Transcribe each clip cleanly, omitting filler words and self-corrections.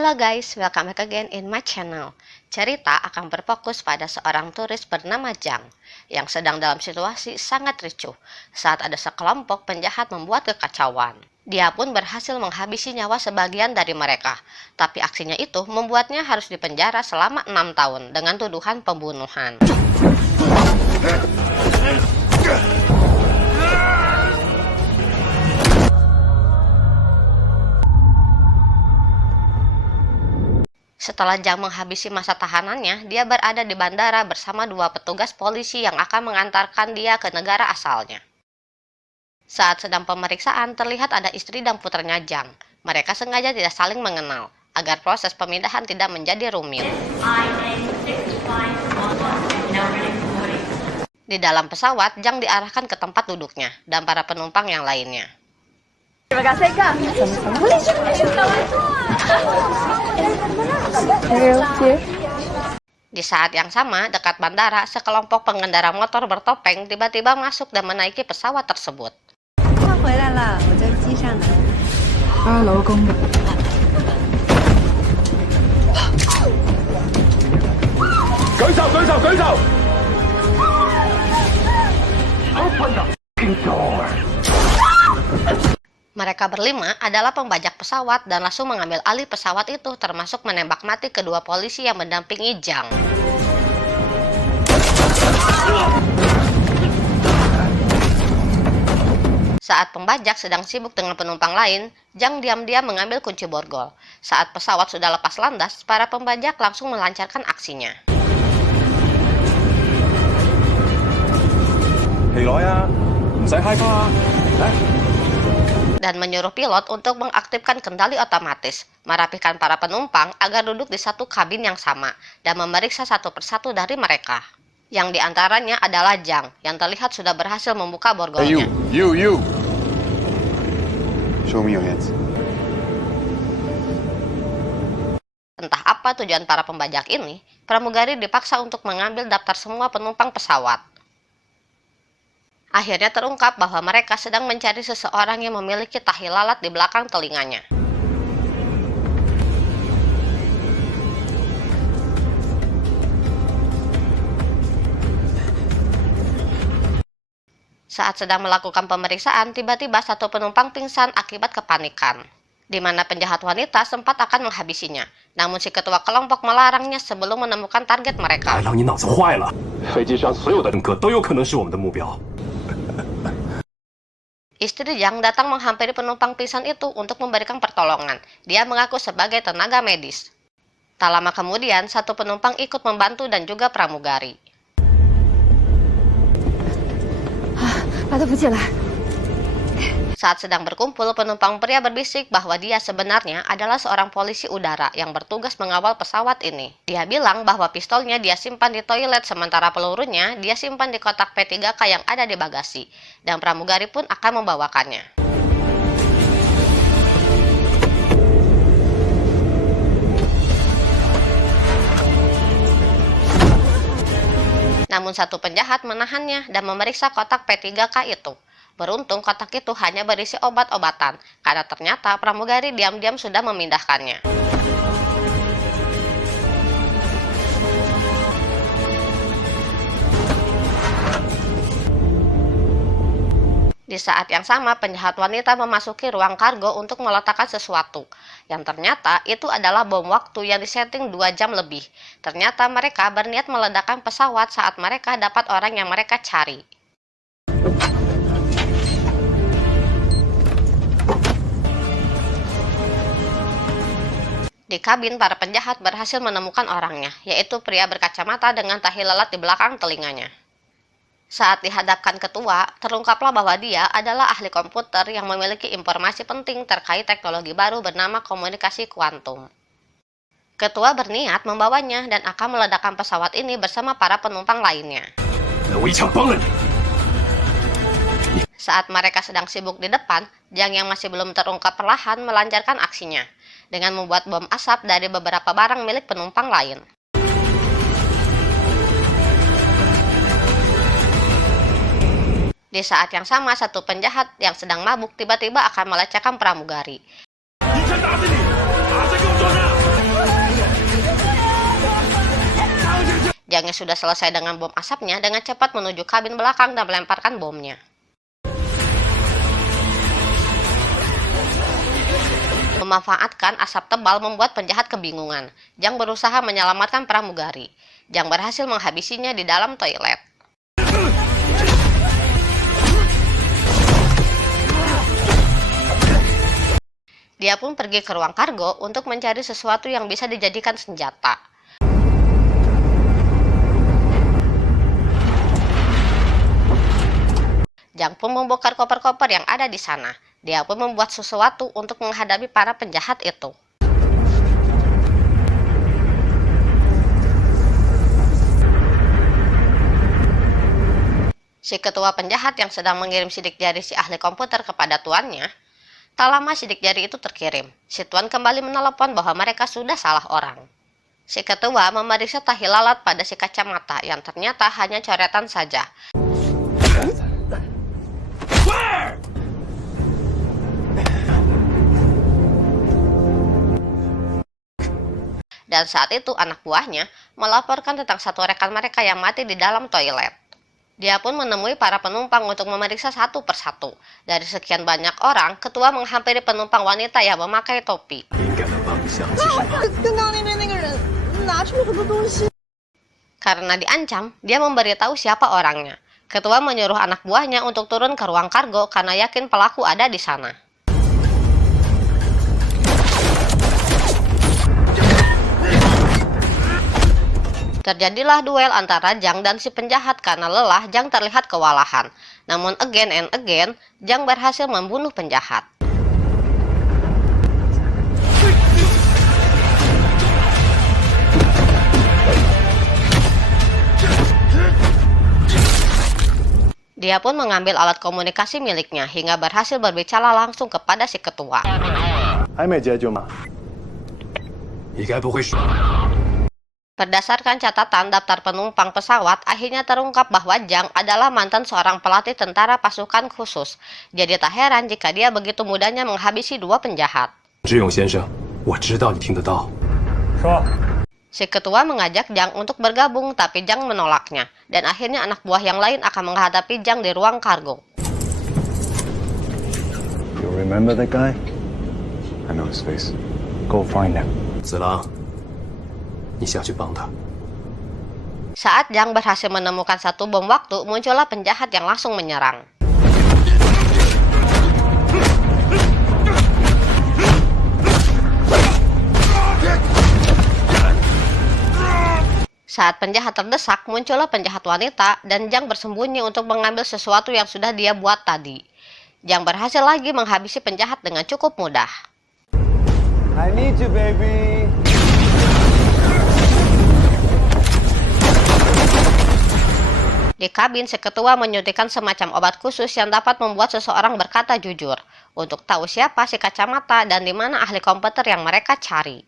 Halo guys, welcome back again in my channel. Cerita akan berfokus pada seorang turis bernama Zhang yang sedang dalam situasi sangat ricuh saat ada sekelompok penjahat membuat kekacauan. Dia pun berhasil menghabisi nyawa sebagian dari mereka, tapi aksinya itu membuatnya harus dipenjara selama 6 tahun dengan tuduhan pembunuhan. Setelah Zhang menghabisi masa tahanannya, dia berada di bandara bersama 2 petugas polisi yang akan mengantarkan dia ke negara asalnya. Saat sedang pemeriksaan, terlihat ada istri dan putranya Zhang. Mereka sengaja tidak saling mengenal, agar proses pemindahan tidak menjadi rumit. Di dalam pesawat, Zhang diarahkan ke tempat duduknya, dan para penumpang yang lainnya. Di saat yang sama, dekat bandara, sekelompok pengendara motor bertopeng tiba-tiba masuk dan menaiki pesawat tersebut. Mereka berlima adalah pembajak pesawat dan langsung mengambil alih pesawat itu, termasuk menembak mati kedua polisi yang mendampingi Zhang. Saat pembajak sedang sibuk dengan penumpang lain, Zhang diam-diam mengambil kunci borgol. Saat pesawat sudah lepas landas, para pembajak langsung melancarkan aksinya. Dan menyuruh pilot untuk mengaktifkan kendali otomatis, merapikan para penumpang agar duduk di satu kabin yang sama, dan memeriksa satu persatu dari mereka. Yang diantaranya adalah Zhang, yang terlihat sudah berhasil membuka borgolnya. You. Show me your hands. Entah apa tujuan para pembajak ini, pramugari dipaksa untuk mengambil daftar semua penumpang pesawat. Akhirnya terungkap bahwa mereka sedang mencari seseorang yang memiliki tahi lalat di belakang telinganya. Saat sedang melakukan pemeriksaan, tiba-tiba satu penumpang pingsan akibat kepanikan, di mana penjahat wanita sempat akan menghabisinya. Namun si ketua kelompok melarangnya sebelum menemukan target mereka. Istri Zhang datang menghampiri penumpang pingsan itu untuk memberikan pertolongan. Dia mengaku sebagai tenaga medis. Tak lama kemudian, satu penumpang ikut membantu dan juga pramugari. Saat sedang berkumpul, penumpang pria berbisik bahwa dia sebenarnya adalah seorang polisi udara yang bertugas mengawal pesawat ini. Dia bilang bahwa pistolnya dia simpan di toilet, sementara pelurunya dia simpan di kotak P3K yang ada di bagasi, dan pramugari pun akan membawakannya. Namun satu penjahat menahannya dan memeriksa kotak P3K itu. Beruntung kotak itu hanya berisi obat-obatan, karena ternyata pramugari diam-diam sudah memindahkannya. Di saat yang sama, penjahat wanita memasuki ruang kargo untuk meletakkan sesuatu, yang ternyata itu adalah bom waktu yang disetting 2 jam lebih. Ternyata mereka berniat meledakkan pesawat saat mereka dapat orang yang mereka cari. Di kabin, para penjahat berhasil menemukan orangnya, yaitu pria berkacamata dengan tahi lalat di belakang telinganya. Saat dihadapkan ketua, terungkaplah bahwa dia adalah ahli komputer yang memiliki informasi penting terkait teknologi baru bernama komunikasi kuantum. Ketua berniat membawanya dan akan meledakkan pesawat ini bersama para penumpang lainnya. Saat mereka sedang sibuk di depan, Zhang yang masih belum terungkap perlahan melancarkan aksinya dengan membuat bom asap dari beberapa barang milik penumpang lain. Di saat yang sama, satu penjahat yang sedang mabuk tiba-tiba akan melecehkan pramugari. Jang yang sudah selesai dengan bom asapnya dengan cepat menuju kabin belakang dan melemparkan bomnya. Memanfaatkan asap tebal membuat penjahat kebingungan. Jang berusaha menyelamatkan pramugari. Jang berhasil menghabisinya di dalam toilet. Dia pun pergi ke ruang kargo untuk mencari sesuatu yang bisa dijadikan senjata. Jang pun membongkar koper-koper yang ada di sana. Dia pun membuat sesuatu untuk menghadapi para penjahat itu. Si ketua penjahat yang sedang mengirim sidik jari si ahli komputer kepada tuannya. Tak lama sidik jari itu terkirim. Si tuan kembali menelepon bahwa mereka sudah salah orang. Si ketua memeriksa tahi lalat pada si kacamata yang ternyata hanya coretan saja. Dan saat itu anak buahnya melaporkan tentang satu rekan mereka yang mati di dalam toilet. Dia pun menemui para penumpang untuk memeriksa satu persatu. Dari sekian banyak orang, ketua menghampiri penumpang wanita yang memakai topi. Karena diancam, dia memberitahu siapa orangnya. Ketua menyuruh anak buahnya untuk turun ke ruang kargo karena yakin pelaku ada di sana. Terjadilah duel antara Jang dan si penjahat karena lelah Jang terlihat kewalahan. Namun again and again, Jang berhasil membunuh penjahat. Dia pun mengambil alat komunikasi miliknya hingga berhasil berbicara langsung kepada si ketua. Berdasarkan catatan daftar penumpang pesawat, akhirnya terungkap bahwa Jang adalah mantan seorang pelatih tentara pasukan khusus. Jadi tak heran jika dia begitu mudahnya menghabisi dua penjahat. Si ketua mengajak Jang untuk bergabung, tapi Jang menolaknya. Dan akhirnya anak buah yang lain akan menghadapi Jang di ruang kargo. You remember that guy? I know his face. Go find him. Saat Jang berhasil menemukan satu bom waktu, muncullah penjahat yang langsung menyerang. Saat penjahat terdesak, muncullah penjahat wanita dan Jang bersembunyi untuk mengambil sesuatu yang sudah dia buat tadi. Jang berhasil lagi menghabisi penjahat dengan cukup mudah. I need you, baby. Di kabin, si ketua menyuntikkan semacam obat khusus yang dapat membuat seseorang berkata jujur. Untuk tahu siapa si kacamata dan di mana ahli komputer yang mereka cari.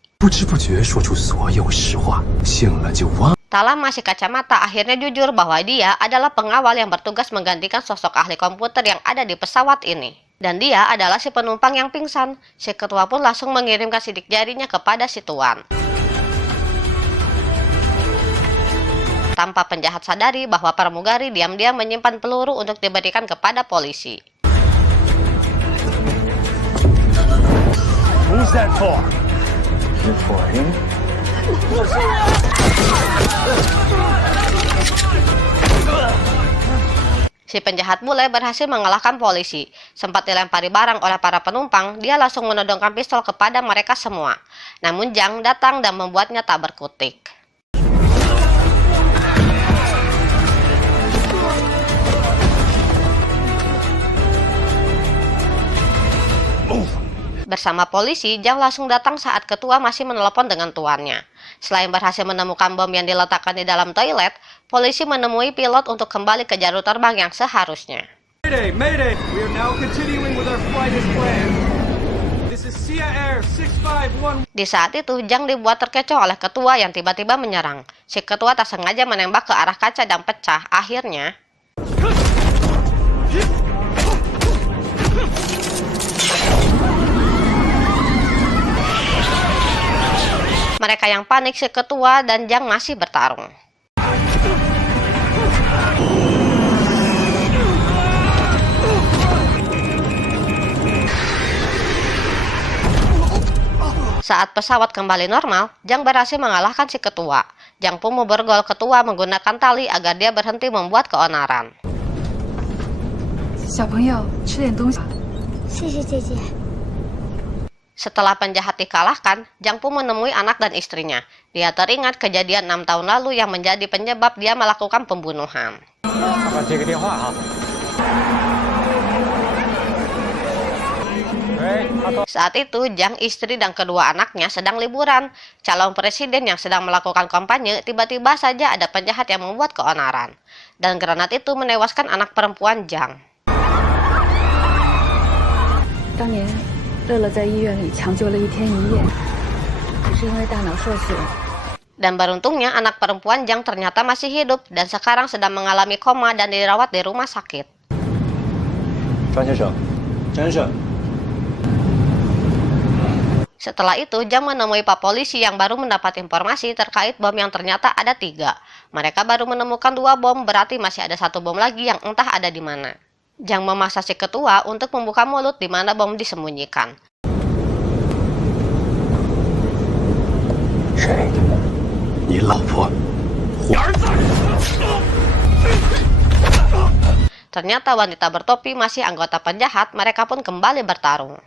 Tak lama si kacamata akhirnya jujur bahwa dia adalah pengawal yang bertugas menggantikan sosok ahli komputer yang ada di pesawat ini. Dan dia adalah si penumpang yang pingsan. Si ketua pun langsung mengirimkan sidik jarinya kepada si tuan. Tanpa penjahat sadari bahwa pramugari diam-diam menyimpan peluru untuk diberikan kepada polisi. Who's that for? You for him? Si penjahat bule berhasil mengalahkan polisi. Sempat dilempari barang oleh para penumpang, dia langsung menodongkan pistol kepada mereka semua. Namun Jang datang dan membuatnya tak berkutik. Bersama polisi, Jang langsung datang saat ketua masih menelepon dengan tuannya. Selain berhasil menemukan bom yang diletakkan di dalam toilet, polisi menemui pilot untuk kembali ke jalur terbang yang seharusnya. Mayday, Mayday! We are now continuing with our flight as planned. This is Sia Air 651. Di saat itu, Jang dibuat terkecoh oleh ketua yang tiba-tiba menyerang. Si ketua tak sengaja menembak ke arah kaca dan pecah. Akhirnya, mereka yang panik, si ketua dan Jang masih bertarung. Saat pesawat kembali normal, Jang berhasil mengalahkan si ketua. Jang pun memborgol ketua menggunakan tali agar dia berhenti membuat keonaran. 小朋友，吃点东西。谢谢姐姐。 Setelah penjahat dikalahkan, Jang pun menemui anak dan istrinya. Dia teringat kejadian 6 tahun lalu yang menjadi penyebab dia melakukan pembunuhan. 爸爸接个电话哈。喂，他说。 Saat itu, Jang, istri, dan kedua anaknya sedang liburan. Calon presiden yang sedang melakukan kampanye, tiba-tiba saja ada penjahat yang membuat keonaran. Dan granat itu menewaskan anak perempuan Jang. 当年，乐乐在医院里抢救了1天1夜，可是因为大脑受损， Dan beruntungnya anak perempuan Jang ternyata masih hidup dan sekarang sedang mengalami koma dan dirawat di rumah sakit. 张先生，张先生， Setelah itu, Jang menemui Pak Polisi yang baru mendapat informasi terkait bom yang ternyata ada 3. Mereka baru menemukan 2 bom, berarti masih ada 1 bom lagi yang entah ada di mana. Jang memaksa si ketua untuk membuka mulut di mana bom disembunyikan. 谁？你老婆？我儿子。 Ternyata wanita bertopi masih anggota penjahat, mereka pun kembali bertarung.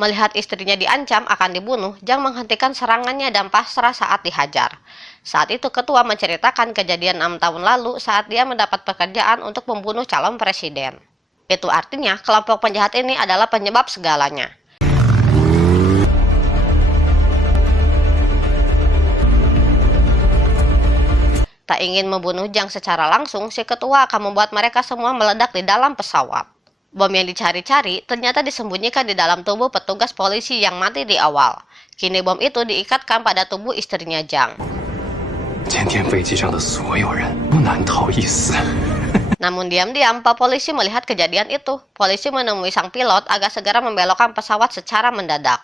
Melihat istrinya diancam akan dibunuh, Jang menghentikan serangannya dan pasrah saat dihajar. Saat itu ketua menceritakan kejadian 6 tahun lalu saat dia mendapat pekerjaan untuk membunuh calon presiden. Itu artinya kelompok penjahat ini adalah penyebab segalanya. Tak ingin membunuh Jang secara langsung, si ketua akan membuat mereka semua meledak di dalam pesawat. Bom yang dicari-cari ternyata disembunyikan di dalam tubuh petugas polisi yang mati di awal. Kini bom itu diikatkan pada tubuh istrinya Jang. 今天飞机上的所有人都难逃一死。 Namun diam-diam, Pak Polisi melihat kejadian itu. Polisi menemui sang pilot agar segera membelokkan pesawat secara mendadak.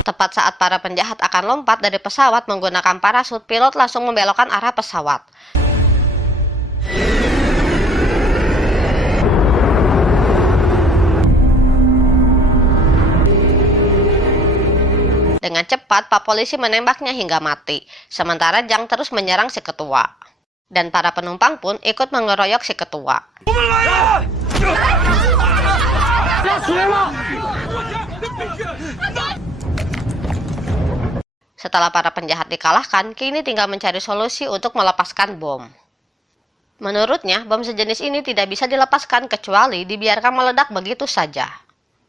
Tepat saat para penjahat akan lompat dari pesawat menggunakan parasut, pilot langsung membelokkan arah pesawat. Dengan cepat, Pak Polisi menembaknya hingga mati. Sementara Jang terus menyerang si ketua. Dan para penumpang pun ikut mengeroyok si ketua. Setelah para penjahat dikalahkan, kini tinggal mencari solusi untuk melepaskan bom. Menurutnya, bom sejenis ini tidak bisa dilepaskan kecuali dibiarkan meledak begitu saja.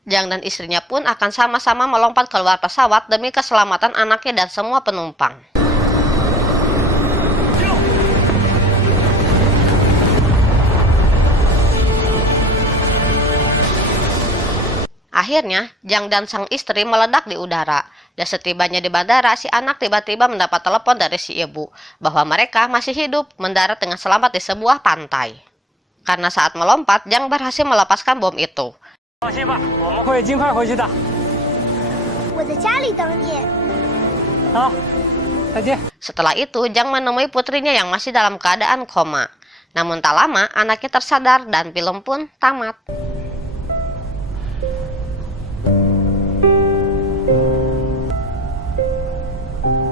Jang dan istrinya pun akan sama-sama melompat keluar pesawat demi keselamatan anaknya dan semua penumpang. Akhirnya, Jang dan sang istri meledak di udara. Dan setibanya di bandara, si anak tiba-tiba mendapat telepon dari si ibu bahwa mereka masih hidup mendarat dengan selamat di sebuah pantai. Karena saat melompat, Jang berhasil melepaskan bom itu. 放心吧，我们会尽快回去的。我在家里等你。好，再见。 Setelah itu, Jang menemui putrinya yang masih dalam keadaan koma. Namun tak lama, anaknya tersadar dan film pun tamat.